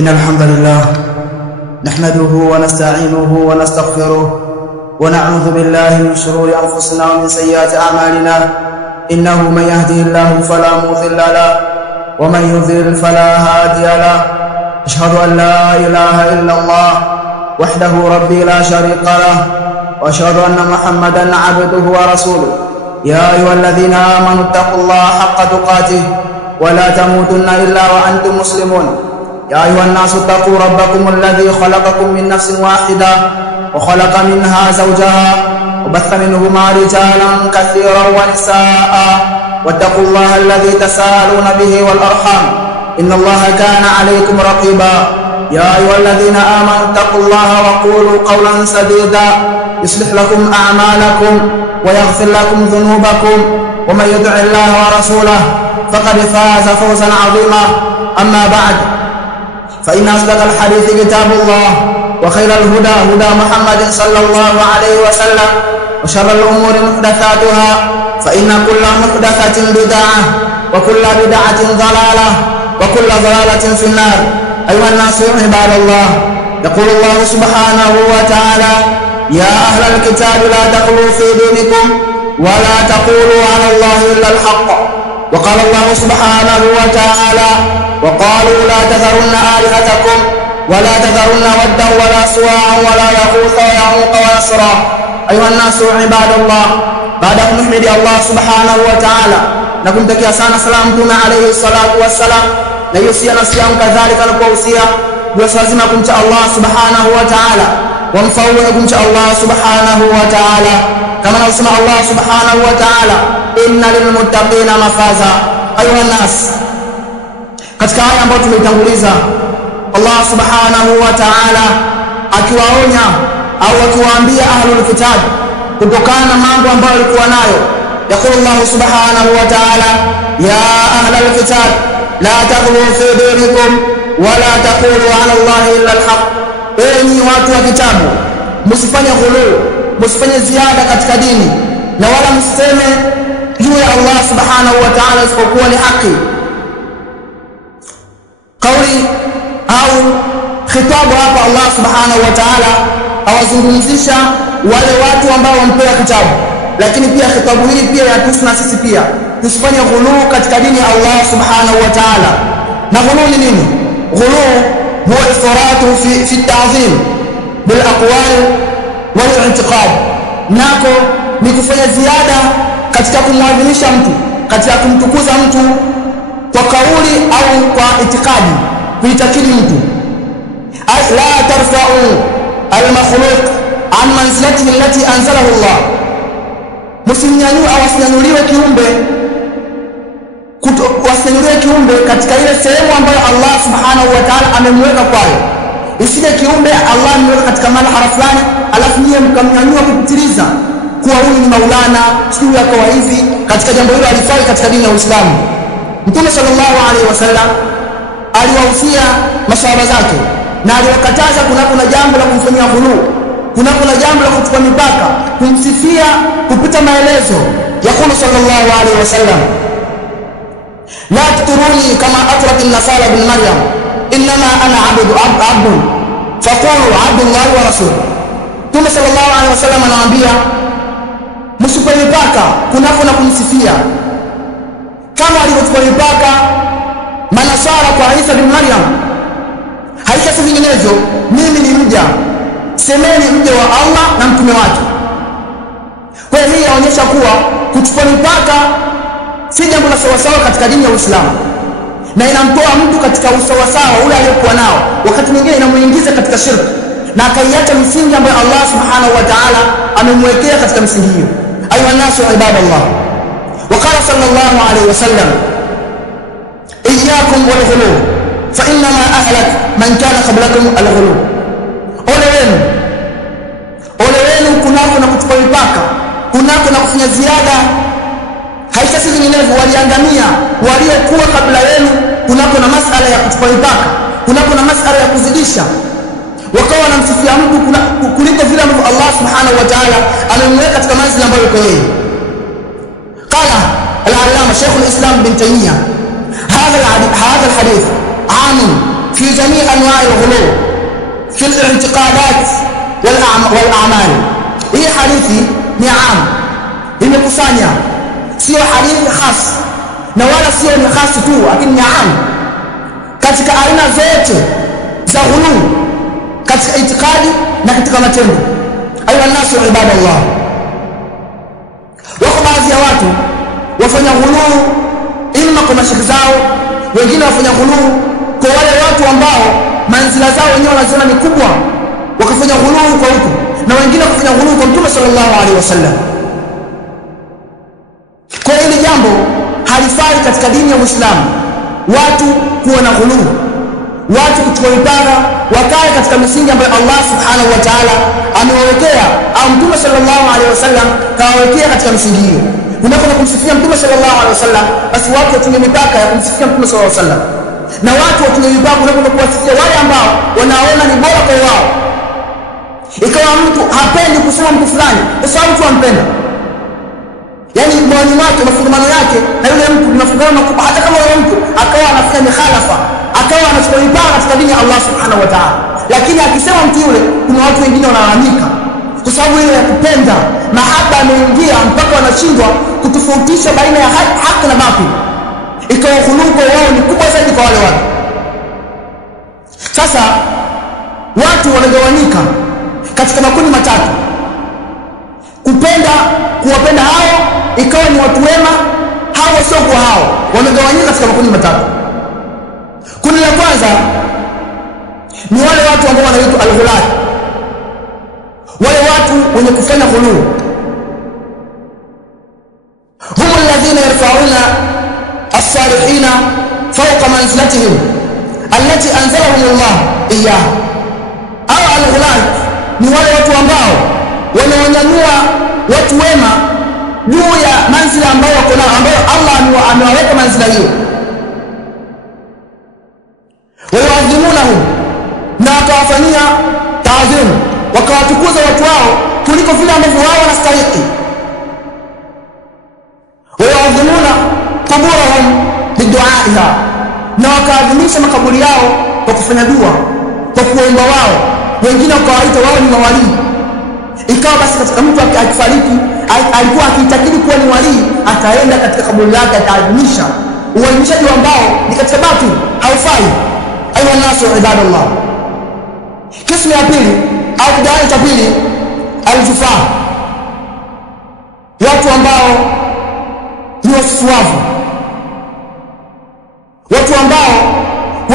إن الحمد لله نحمده ونستعينه ونستغفره ونعوذ بالله من شرور أنفسنا ومن سيئات أعمالنا. إنه من يهده الله فلا مضل له ومن يضلل فلا هادي له. أشهد أن لا إله إلا الله وحده ربي لا شريك له، وأشهد أن محمدا عبده ورسوله. يا أيها الذين آمنوا اتقوا الله حق تقاته ولا تموتن إلا وأنتم مسلمون. يا أيها الناس اتقوا ربكم الذي خلقكم من نفس واحدة وخلق منها زوجها وبث منهما رجالا كثيرا ونساء، واتقوا الله الذي تساءلون به والأرحام إن الله كان عليكم رقيبا. يا أيها الذين آمنوا اتقوا الله وقولوا قولا سديدا يصلح لكم أعمالكم ويغفر لكم ذنوبكم، ومن يطع الله ورسوله فقد فاز فوزا عظيما. أما بعد، فإن أصدق الحديث كتاب الله، وخير الهدى هدى محمد صلى الله عليه وسلم، وشر الأمور محدثاتها، فإن كل محدثة بدعة وكل بدعة ضلالة وكل ضلالة في النار. أيها الناس عباد الله، يقول الله سبحانه وتعالى: يا أهل الكتاب لا تغلوا في دينكم ولا تقولوا على الله إلا الحق. وقال الله سبحانه وتعالى: وقالوا لا تذرن آلهتكم ولا تذرن ودا ولا سواعا ولا يغوث ويعوق ويسرا. أيها الناس عباد الله، بعد أن نحمد الله سبحانه وتعالى نكون تكيا سانا سلام تونا عليه الصلاة والسلام، نيوسيا نسيام كذلك نكوسيا بوسوازنا كنت الله سبحانه وتعالى ومفونا كنت الله سبحانه وتعالى، كما نسمع الله سبحانه وتعالى: إن للمتقين مفازا. أيها الناس، katika aya ambayo tumeitanguliza, Allah subhanahu wa ta'ala akiwaonya au akiwaambia ahlul kitab kutokana na mambo ambayo walikuwa nayo. Yaqulu Allah subhanahu wa ta'ala: ya ahlal kitab la taghlu fi dinikum wa la taqulu ala Allah illa al-haq. Enyi watu wa kitabu, msifanye ghulu, msifanye ziada katika dini, na wala msiseme juu ya Allah subhanahu wa ta'ala isipokuwa ni haki. Kauli au khitabu hapa Allah subhanahu wa ta'ala awazungumzisha wale watu ambao wampewa kitabu, lakini pia khitabu hili pia yatuhusu na sisi pia. Tusifanye ghulu katika dini ya Allah subhanahu wa ta'ala. Na ghulu ni nini? Ghulu huwa ifratu fi ta'zim bil aqwal wal i'tiqad. Nako ni kufanya ziada katika kumwadhimisha mtu, katika kumtukuza mtu kwa kauli au kwa itikadi, kuitakidi mtu. La tarfa'u al-makhluq an manzilatihi allati anzalahu Allah. Msinyanyue au wasinyanyuliwe kiumbe katika ile sehemu ambayo Allah subhanahu wa ta'ala amemweka kwayo. Isije kiumbe Allah ameweka katika mahali fulani alafu nyie mkamnyanyua kupitiliza kuwa huyu ni maulana, sio yakawa hivi. Katika jambo hilo alifai katika dini ya Uislamu. Mtume sallallahu alaihi wasallam aliwahusia masahaba zake na aliwakataza kuna jambo la kumfanyia ghulu, kuna jambo la kuchukua mipaka, kumsifia kupita maelezo. Yakulu sallallahu alaihi wasallam: la tuturuni kama atrat an-nasara bin Maryam, inma ana abdun faqulu abdullah wa rasul. Mtume sallallahu alaihi wasallam anawaambia msipe mipaka kuna kumsifia kama alivyochukua mipaka manasara kwa Isa bin Maryam. Haikasi vinginevyo, mimi ni mja, semeni mja wa Allah na mtume wake. Kwa hiyo hii inaonyesha kuwa kuchukua mipaka si jambo la sawasawa katika dini ya Uislamu, na inamtoa mtu katika usawasawa ule aliyokuwa nao. Wakati mwingine inamuingiza katika shirki na akaiacha misingi ambayo Allah subhanahu wa ta'ala amemwekea katika misingi hiyo. Ayuha nasu ibadallah, وقال صلى الله عليه وسلم: إياكم والغلو فإنما أهلك من كان قبلكم الغلو. Ole wenu kunako na kuchukua mipaka, kunako na kufanya ziada. Haikasi vinginevyo, waliangamia waliokuwa kabla yenu kunako na masala ya kuchukua mipaka, kunako na masala ya kuzidisha. Wakawa wanamsifia mtu kuliko vile ambavyo Allah subhanahu wa ta'ala amemweka katika manzila ambayo yuko yeye. قال العلامة شيخ الإسلام ابن تيمية: هذا الحديث عام في جميع أنواع الغلو في الاعتقادات والأعمال. هي حديثي نعم imekusanya, sio hadithi khas na wala sio ni khas tu, lakini na'am katika aina zote za ghulu katika itikadi na katika matendo. Ayuha nasu ibadallah, wako baadhi ya watu wafanya ghulu imma kwa mashaka zao, wengine wafanya ghulu kwa wale watu ambao manzila zao wenyewe wanaziona ni kubwa, wakafanya ghulu kwa huko, na wengine wakafanya ghulu kwa Mtume sallallahu alaihi wasallam. Kwa hili jambo halifai katika dini ya Uislamu watu kuwa na ghulu, watu kuchukua mipaka, wakae katika misingi ambayo Allah subhanahu wa ta'ala amewawekea au Mtume sallallahu alaihi wasallam kawawekea katika misingi hiyo. Unapokuwa kumsifia Mtume sallallahu alaihi wasallam, basi watu watumie mipaka ya kumsifia Mtume sallallahu alaihi wasallam, na watu watumie mipaka unapokuwa kuwasifia wale ambao wanaona ni bora kwa wao. Ikawa mtu hapendi kusema mtu fulani kwa sababu tu ampenda, yani moyoni mwake mafungamano yake na yule mtu ni mafungamano makubwa, hata kama yule mtu akawa anafanya mikhalafa, akawa anachukua mipaka katika dini ya Allah subhanahu wa ta'ala, lakini akisema mtu yule, kuna watu wengine wanalalamika kwa sababu ile ya kupenda, mahaba ameingia mpaka wanashindwa kutofautisha baina ya haki na batili, ikawa khuluko wao ni kubwa zaidi kwa wale watu. Sasa watu wanagawanyika katika makundi matatu. Kuwapenda hao ikawa ni watu wema, hao sio kwa hao, wamegawanyika katika makundi matatu. Kundi la kwanza ni wale watu ambao wanaitwa al-ghulat, wale watu wenye kufanya ghulu. Hum alladhina yarfa'una as-salihina fawqa manzilatihim allati anzalahum Allah iyyaha. Au al-ghulat ni wale watu ambao wanaonyanyua watu wema juu ya manzila ambayo wako nayo, ambayo Allah amewaweka manzila hiyo. Waadhimunahum, na wakawafanyia taadhim, wakawatukuza watu wao kuliko vile ambavyo wao wanastahili. Waadhimuna quburahum bidu'aiha, na wakaadhimisha makaburi yao kwa kufanya dua, kwa kuomba wao. Wengine wakawaita wao ni mawalii. Ikawa basi katika mtu akifariki alikuwa akiitakidi kuwa ni walii, ataenda katika kaburi lake ataadhimisha. Uadhimishaji ambao ni katika batili, haufai. Ayuha nasu ibadallah. Kismu ya pili au kidai cha pili, al-jufaa, watu ambao ni wasusuavu, watu ambao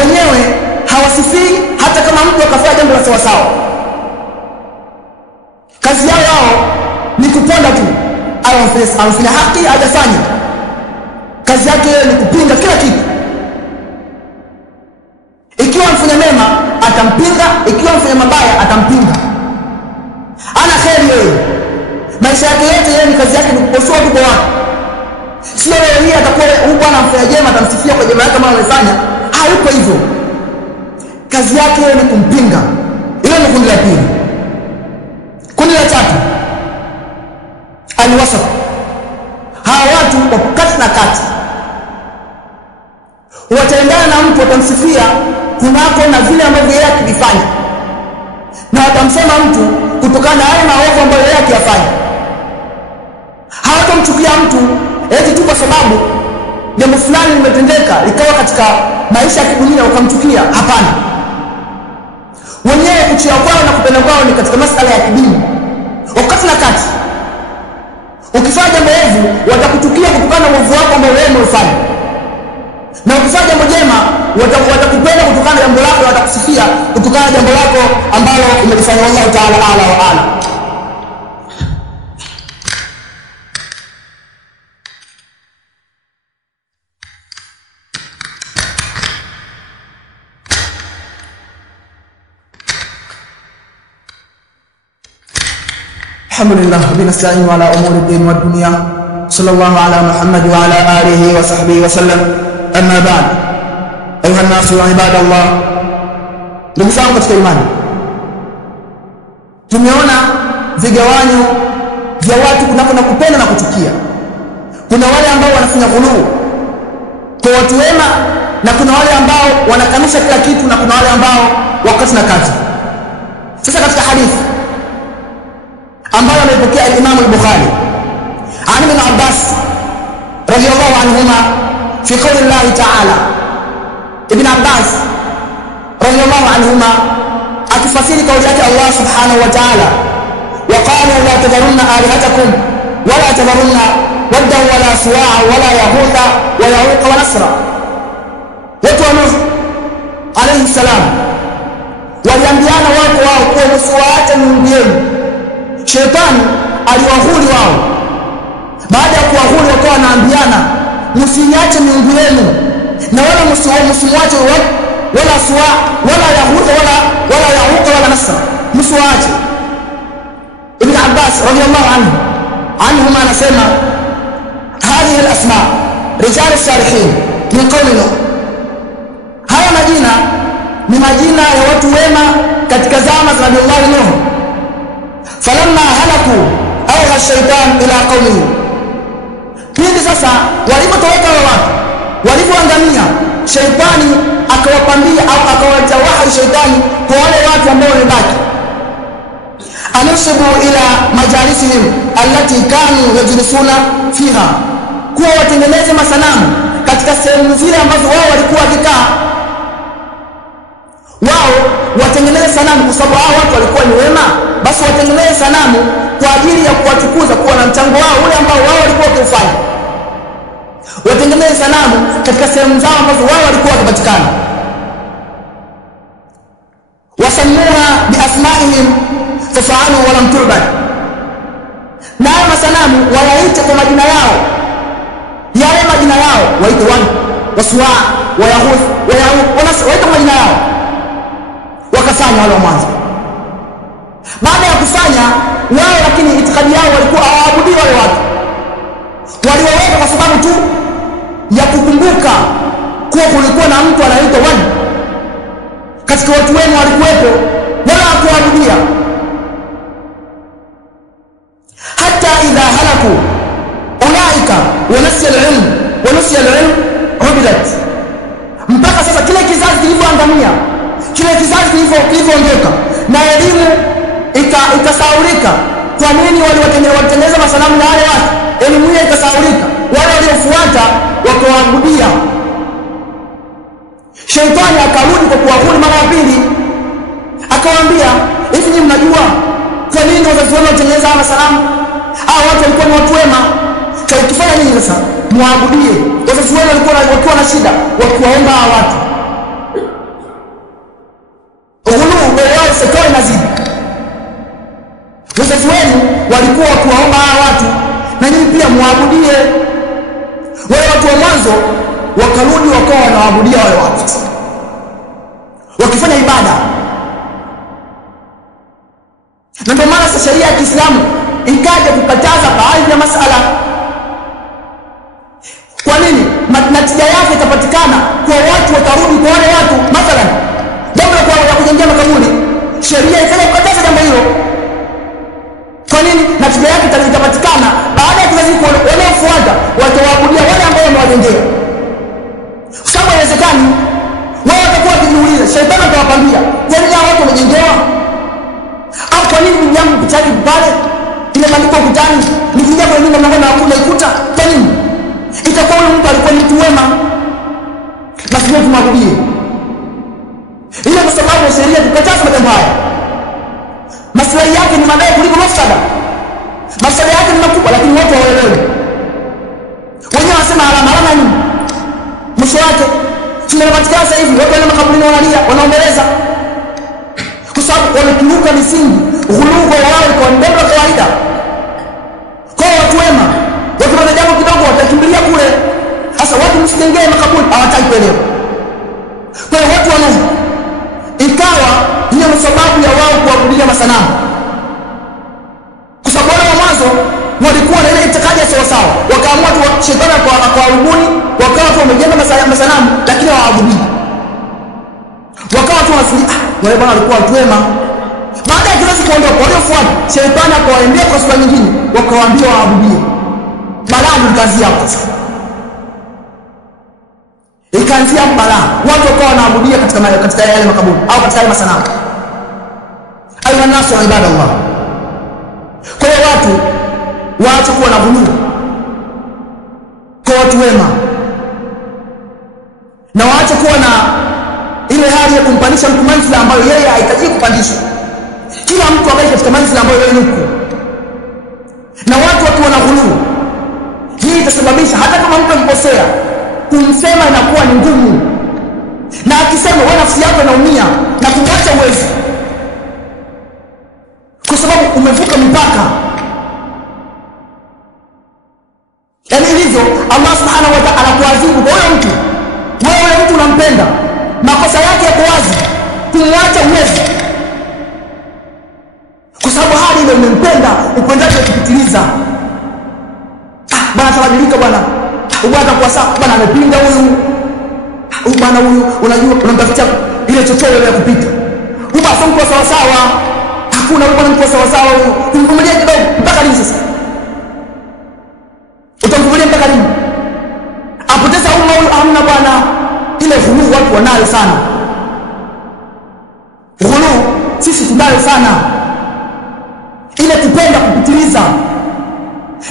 wenyewe hawasifii hata kama mtu akafanya jambo la sawa sawa. Kazi yao ni kuponda tu, anafanya haki hajafanya, kazi yake ni kupinga kila kitu. Ikiwa mfanya mema atampinga, ikiwa mfanya mabaya atampinga. Ana kheri yeye, maisha yake yote yeye ni kazi yake ni kukosoa tu kwa watu. Sio yeye atakuwa huyu bwana mfanya jema atamsifia kwa jema yake kama amefanya, hayuko hivyo. Kazi yake ni kumpinga. Hilo ni kundi la pili. Kundi la tatu, al-wasat, hawa watu wa kati na kati, wataendana na mtu, watamsifia kunako na vile ambavyo yeye akifanya, na watamsema mtu kutokana na yale maovu ambayo yeye akiyafanya. Hawatamchukia mtu eti tu kwa sababu jambo fulani limetendeka likawa katika maisha ya kidunia wakamchukia. Hapana, wenyewe kuchia kwao na kupenda kwao ni katika masuala ya kidini. Wakati na kati, ukifanya jambo ovu watakuchukia kutokana na uovu wako ambao wewe umefanya, na ukifanya jambo jema watakupenda kutokana na jambo lako, watakusifia kutokana na jambo lako ambalo umelifanya. Wallahu ta'ala a'la wa a'lam. Alhamdulillah, binasta'inu ala umuri din wa dunya. Sallallahu ala Muhammad wa ala alihi wa sahbihi wa sallam. Amma ba'd. Ayuha nasu ibadallah, ndugu zangu katika imani, tumeona vigawanyo vya watu kunako na kupenda na kuchukia. Kuna wale ambao wanafanya ghulu kwa watu wema na kuna wale ambao wanakanusha kila kitu, na kuna wale ambao wakati na kati. Sasa katika hadithi ambayo ameipokea Imam al-Bukhari عن ابن عباس رضي الله عنهما في قول الله تعالى, ابن عباس رضي الله عنهما akifasiri kauli yake Allah subhanahu wa ta'ala, وقالوا لا تذرن آلهتكم ولا تذرن ودا ولا سواع ولا يغوث ويعوق ونسرا. watu wa Nuh alayhi salam waliambiana watu wao kwa msiwaache miungu yenu. Shetani aliwahuri wao. Baada ya kuwahuri wakawa wanaambiana msiache miungu yenu na wala msimuache wala suwa wala yahuda wala yahuqa wala nasra, msiwaache. Ibn Abbas radiyallahu anhuma anasema hadhihi al-asma rijal as-salihin min qawli Nuh, haya majina ni majina ya watu wema katika zama za Nabii Allah Nuh. Falamma halaku awha ash-shaytan ila qawmihi, pindi sasa walipotoweka watu, walipoangamia, shaitani akawapambia au akawaita wahi shaitani kwa wale watu ambao wamebaki, anasubu ila majalisihim allati kanu yajlisuna fiha, kuwa watengeneze masanamu katika sehemu zile ambazo wao walikuwa wakikaa. Wao watengeneze sanamu kwa sababu hao watu walikuwa ni wema, basi watengeneze sanamu kwa ajili ya kuwatukuza, kuwa na mchango wao ule ambao wao walikuwa wakifanya. Watengeneze sanamu katika sehemu zao ambazo wao walikuwa wakipatikana. Wasammuha biasma'ihim fafa'alu wa lam tu'bad, na masanamu wayaite kwa majina yao, yale majina yao waite Wad, Waswa, Wayahuth, Wayauq, waite majina yao. Wakafanya wale wa mwanzo. Baada ya kufanya wao, lakini itikadi yao walikuwa hawaabudi wale watu, waliwaweka kwa sababu tu ya kukumbuka kuwa kulikuwa na mtu anaitwa Wad katika watu wenu walikuwepo, wala hakuabudia. Hata idha halaku ulaika wa nasiya al-ilm ubidat, mpaka sasa kile kizazi kilivyoangamia, kile kizazi kilivyoondoka na elimu ikasahaulika. Kwa nini waliwatengeneza masanamu na wale watu? Elimu hiyo ikasahaulika, wale waliofuata wakawaabudia. Shaitani akarudi kwa kuwahuri mara ya pili, akawaambia, hivi nyinyi mnajua kwa nini wazazi wenu watengeneza masanamu? Hao watu walikuwa ni watu wema, kwa ukifanya nini sasa? Muabudie. Wazazi wenu walikuwa na shida wakiwaomba hao watu. Wao sekawa inazidi. Wazazi wenu walikuwa wakiwaomba hao watu, na nyinyi pia muabudie. Wale watu wa mwanzo wakarudi wakawa wanaabudia wale watu, wakifanya ibada. Na ndio maana sheria ya Kiislamu ikaja kukataza baadhi ya masala. Kwa nini? Natija yake itapatikana kwa watu watarudi kwa wale watu. Mathalan, jambo la kujengea makaburi, sheria ikaja kukataza jambo hilo. Kwa nini? Natija yake itapatikana baada ya kizazi wanaofuata watawaabudia wale ambao wamewajengea. Kwa sababu haiwezekani wao watakuwa wakijiuliza, shaitani atawapambia, kwa nini hao watu wamejengewa? Au kwa nini mnyama kichaki pale ile maandiko ukutani, nikiingia kwenye nyumba mlango na hakuna ikuta? Kwa nini? Itakuwa yule mtu alikuwa ni mtu wema, basi ndio tumwabudie. Ile kwa sababu sheria tukataza mambo haya. Maslahi yake ni madai kuliko mafsada. Mafsada yake ni makubwa, lakini watu hawaelewi. Wenyewe wanasema alama nini? Mwisho wake tunapatikana sasa hivi watu wale makaburini wanalia, wanaombeleza, kwa sababu wamekiuka misingi. Ghulugo wao kwa ndio kawaida. Kwa watu wema, wakipata jambo kidogo watakimbilia kule. Sasa watu msitengee makaburi, hawataki kuelewa. Kwa hiyo watu wana ikawa hiyo ni sababu ya wao kuabudia masanamu, kwa sababu wale wa mwanzo walikuwa na ile itikadi ya sawa sawa, wakaamua tu shetani akawarubuni, wakawa tu wamejenga masanamu lakini hawaabudu. Wakawa tu wanafikiria wale bwana walikuwa watu wema. Baada ya kizazi kuondoka, waliofuata shetani akawaambia kwa sura nyingine, wakawaambia waabudie. Balaa likaanzia hapo sasa. ikaanzia balaa, watu wakawa wanaabudia katika yale makaburi au katika yale masanamu. Ayuha nasu ibadallah, kwa hiyo watu waache kuwa na ghuluu kwa watu wema, na waache kuwa na ile hali ya kumpandisha mtu manzila ambayo yeye hahitaji kupandishwa. Kila mtu abaki katika manzila ambayo yeye yuko. Na watu wakiwa na ghuluu, hii itasababisha hata kama mtu amekosea, kumsema inakuwa ni ngumu, na akisema wewe nafsi yako inaumia na kumwacha uwezi, kwa sababu umevuka mipaka. Yaani hivyo Allah subhanahu wa ta'ala anakuadhibu kwa huyo mtu. Wewe mtu unampenda, makosa yake yako wazi, kumwacha uwezi, kwa sababu hali ile umempenda, upendaje kupitiliza. Bwana tabadilika bwana. Bwana kwa sababu bwana amepinda huyu. Bwana huyu unajua unamtafutia ile chochote ya kupita. Bwana mko sawa sawa. Hakuna bwana mko sawa sawa huyu. Kumvumilia kidogo mpaka lini sasa? Utamvumilia mpaka lini? Apoteza umma huyu hamna bwana. Ile ghuluu watu wanayo sana. Ghuluu sisi tunayo sana. Ile kupenda kupitiliza.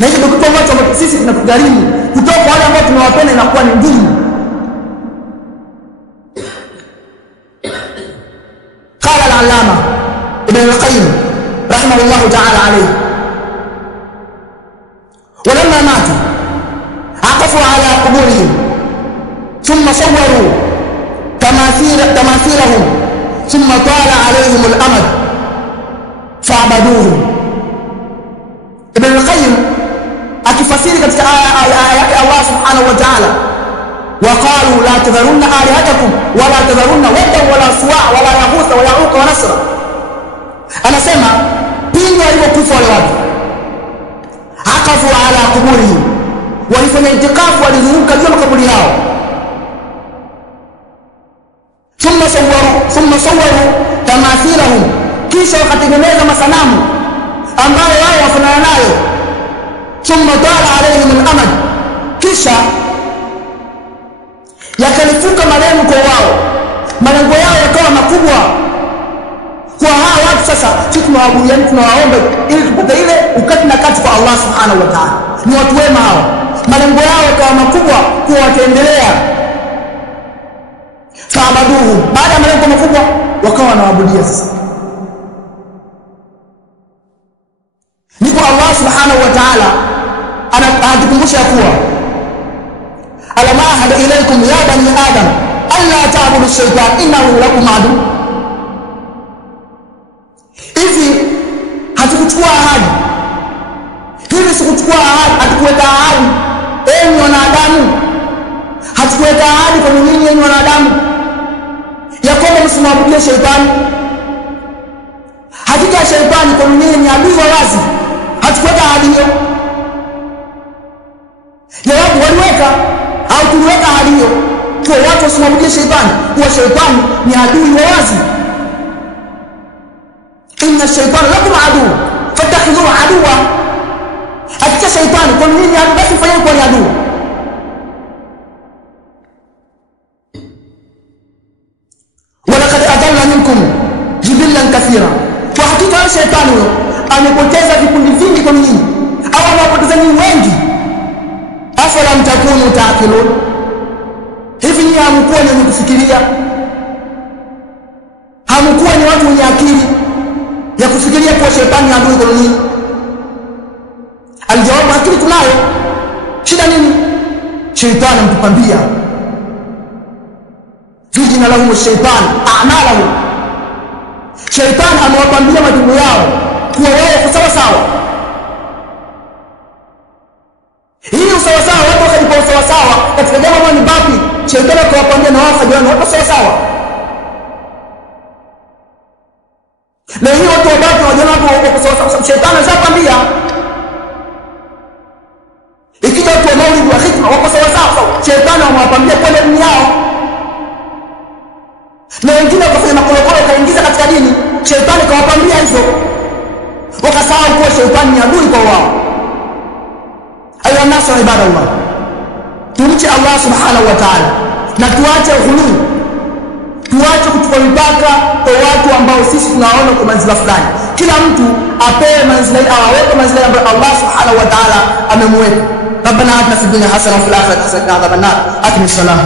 Na hiyo ndio kitu ambacho sisi tunatugharimu kutoka wale ambao tunawapenda, inakuwa ni ngumu. Qala al-allama Ibn al-Qayyim rahimahullah ta'ala alayhi, walamma matu aqafu ala quburihim thumma sawwaru tamathilahum thumma tala alayhim al-amad fa'baduhum. Ibn al-Qayyim akifasiri katika aya yake Allah subhanahu wa ta'ala, waqalu la tadharunna alihatakum wala tadharunna wadda wala suwa wala yaghutha wa yauqa wa nasra, anasema pindi walipokufa wale watu, akafu ala kuburihim, walifanya itikafu, walizunguka juu ya makaburi yao, thumma sawwaru tamathilahum, kisha wakatengeneza masanamu ambayo wao wafanana nayo, thumma tala alayhim al-amad, kisha yakalifuka malengo wao, malengo yao yakawa makubwa kwa hawa watu. Sasa sisi tunawaabudia, tunawaomba ili tupate ile ukati na kati kwa Allah subhanahu wa ta'ala. Ni watu wema hao, malengo yao yakawa makubwa kwa wataendelea. Faabaduhu, baada ya malengo makubwa wakawa wanaabudia. Sasa ndipo Allah subhanahu wa ta'ala anatukumbusha kuwa alama ahada ilaykum ya bani adam alla ta'budu ash-shaytan innahu lakum adu. Hivi hatukuchukua ahadi, hivi sikuchukua ahadi, hatukuweka ahadi enyi wanadamu, hatukuweka ahadi kwa nyinyi enyi wanadamu ya kwamba msimwabudie shaytani. Hakika shaytani kwa nyinyi ni adui wa wazi, hatukuweka ahadi hiyo. Jawabu, waliweka au tuliweka ahadi hiyo kwa watu wasimwabudie shaytani, kwa shaytani ni adui wa wazi. Inna ash-shaytana lakum adu fattakhidhuhu aduwa, hakika shaytani kwa nyinyi adui, basi fanyeni kwa adui. Walaqad adalla minkum jibillan kathira, kwa hakika shaytani huyo amepoteza vikundi vingi kwa nyinyi, au amepoteza nyinyi wengi. Afalam takunu taaqilun, hivi nyinyi hamkuwa ni kufikiria? Hamkuwa ni watu wenye akili ya kufikiria kwa shetani adui kwa nyinyi? Aljawabu, akili tunayo. Shida nini? Shetani mtupambia, vijina lahum ash-shaytan a'malahu, shetani amewapambia matendo yao kuwa wao sawa sawa. Hii usawa sawa, watu wakajipa usawa sawa katika jambo ambalo ni batili, shetani akawapambia na wao kajiona watu sawa sawa. Na hiyo watu wabaki wajiona watu sawa sawa, shetani anapambia. Ikija watu wa maulid wa khitma wako sawa sawa, shetani anawapambia kwa dini yao. Na wengine wakafanya makolokolo kaingiza katika dini, shetani kawapambia hizo, wakasahau kuwa shetani ni adui kwa wao. Ayuha nasu ibadallah, tumche Allah subhanahu wa ta'ala, na tuache ghulu, tuache kuchukua mipaka kwa watu ambao sisi tunaona kwa manzila fulani. Kila mtu apewe manzila, aweke manzila ambayo Allah subhanahu wa ta'ala amemweka. ربنا آتنا في الدنيا حسنة وفي الآخرة حسنة وقنا عذاب النار. أقم الصلاة.